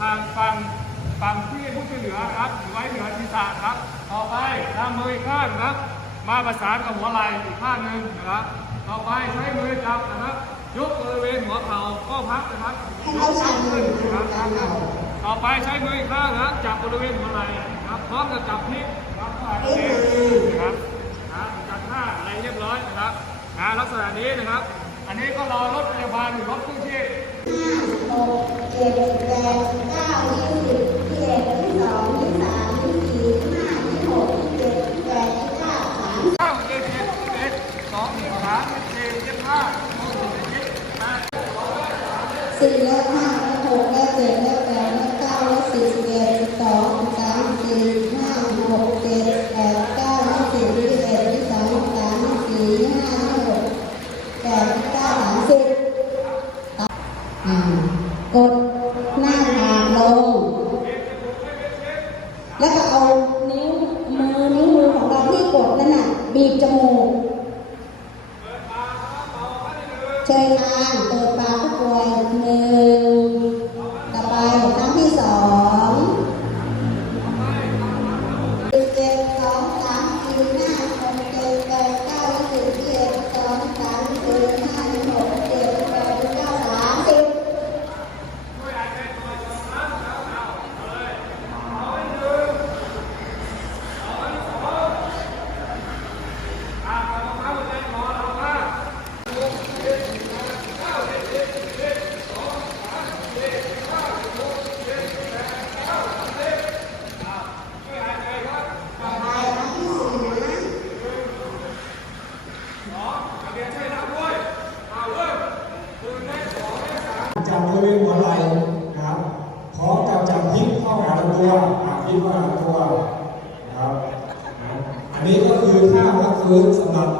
ทางฝั่งฝั่งที่ผู้ช่วยเหลือครับถือไว้เหนือศีรษะครับ ต่อไปทำมืออีกข้างครับ มาประสานกับหัวไหล่อีกข้างหนึ่งนะครับ ต่อไปใช้มือจับนะครับ ยกบริเวณหัวเข่าก็พักนะครับให้เขาชันมือครับ ต่อไปใช้มืออีกข้างนะจับบริเวณหัวไหล่ครับพร้อมกับจับพลิกครับผ่านะครับนะจัดท่าอะไรเรียบร้อยนะครับนะลักษณะนี้นะครับ อันนี้ก็รอรถพยาบาลหรือรถกู้ชีพห้าหกเจ็ดแปดเก้ายี่สิบยี่สิบเอ็ดยี่สองยี่สามยี่สี่ยี่ห้ายี่หกยี่เจ็ดยี่แปดยี่เก้าสามเก้าเจ็ดเจ็ดเอ็ดสองสิบสามสิบสี่สิบห้าหกสิบเจ็ดแปดสี่และห้า กดหน้าผากลง แล้วก็เอานิ้วมือนิ้วมือของเราที่กดนั่นน่ะบีบจมูกเชิญทางเปิดปากผู้ป่วยหนึ่งต่อไปครั้งที่สองเจ็ดสองสามสี่ห้าหกเจ็ดแปดเก้าสิบสิบเอ็ดสองสามสี่ห้าหกเจ็ดแปดเก้าสามสิบ จับบริเวณหัวไหล่นะครับพร้อมกับจับพลิกเข้าหาลำตัวอาพลิกเข้าหาลำตัวนะครับอันนี้ก็คือท่าพักฟื้นสำหรับ